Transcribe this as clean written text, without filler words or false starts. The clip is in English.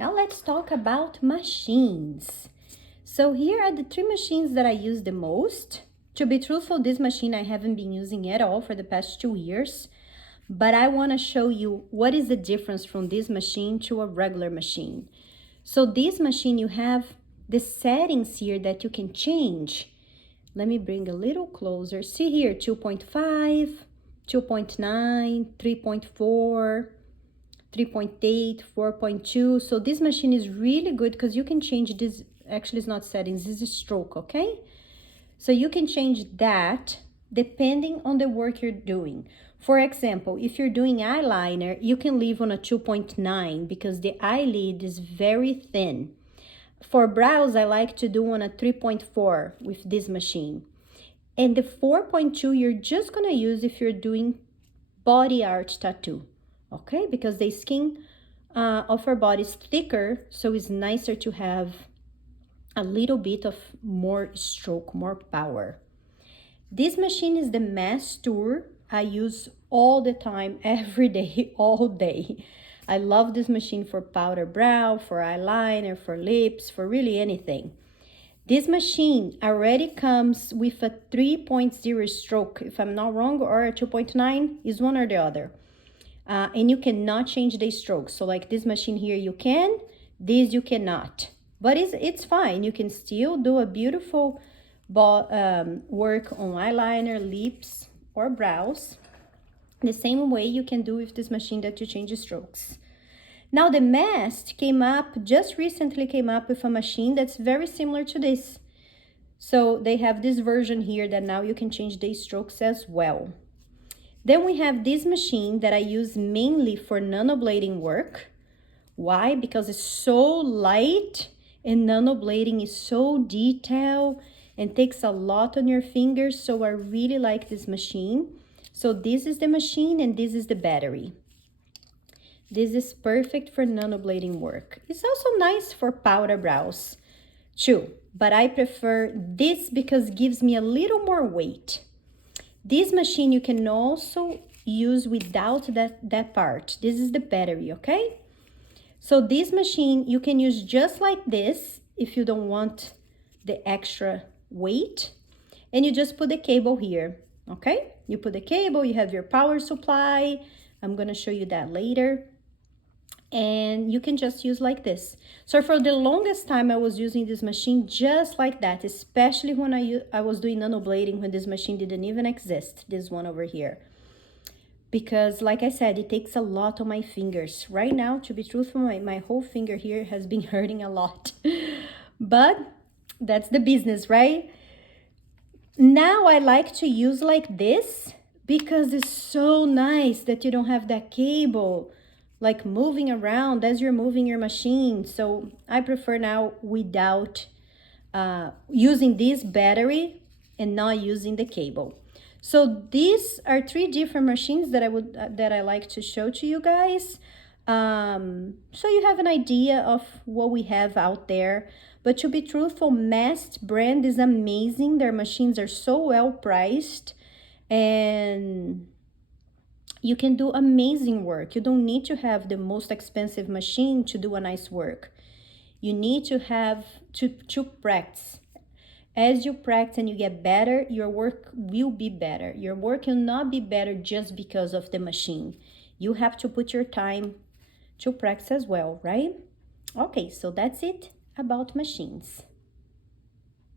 Now let's talk about machines. So here are the 3 machines that I use the most. To be truthful, this machine I haven't been using at all for the past 2 years, but I want to show you what is the difference from this machine to a regular machine. So this machine, you have the settings here that you can change. Let me bring a little closer. See here, 2.5, 2.9, 3.4, 3.8, 4.2. So this machine is really good because you can change this. Actually, it's not settings, this is stroke, okay? So you can change that depending on the work you're doing. For example, if you're doing eyeliner, you can leave on a 2.9 because the eyelid is very thin. For brows, I like to do on a 3.4 with this machine. And the 4.2 you're just gonna use if you're doing body art tattoo, okay? Because the skin of our body is thicker, so it's nicer to have a little bit of more stroke, more power. This machine is the Mast tour. I use all the time, every day, all day. I love this machine for powder brow, for eyeliner, for lips, for really anything. This machine already comes with a 3.0 stroke, if I'm not wrong, or a 2.9, is one or the other. And you cannot change the stroke. So like this machine here, you can, this you cannot. But it's fine. You can still do a beautiful work on eyeliner, lips, or brows. The same way you can do with this machine that you change the strokes. Now the Mast just recently came up with a machine that's very similar to this. So they have this version here that now you can change the strokes as well. Then we have this machine that I use mainly for nanoblading work. Why? Because it's so light and nanoblading is so detailed and takes a lot on your fingers. So I really like this machine. So this is the machine and this is the battery. This is perfect for nanoblading work. It's also nice for powder brows too, but I prefer this because it gives me a little more weight. This machine you can also use without that part. This is the battery, okay? So this machine you can use just like this if you don't want the extra weight. And you just put the cable here, okay? You put the cable, you have your power supply. I'm gonna show you that later. And you can just use like this. So for the longest time, I was using this machine just like that, especially when I was doing nanoblading when this machine didn't even exist, this one over here. Because like I said, it takes a lot on my fingers. Right now, to be truthful, my whole finger here has been hurting a lot. But that's the business, right? Now I like to use like this because it's so nice that you don't have that cable like moving around as you're moving your machine. So I prefer now without using this battery and not using the cable. So these are 3 different machines that I like to show to you guys. So you have an idea of what we have out there. But to be truthful, Mast brand is amazing. Their machines are so well priced and you can do amazing work. You don't need to have the most expensive machine to do a nice work. You need to have to practice. As you practice and you get better, your work will be better. Your work will not be better just because of the machine. You have to put your time to practice as well, right? Okay, so that's it about machines.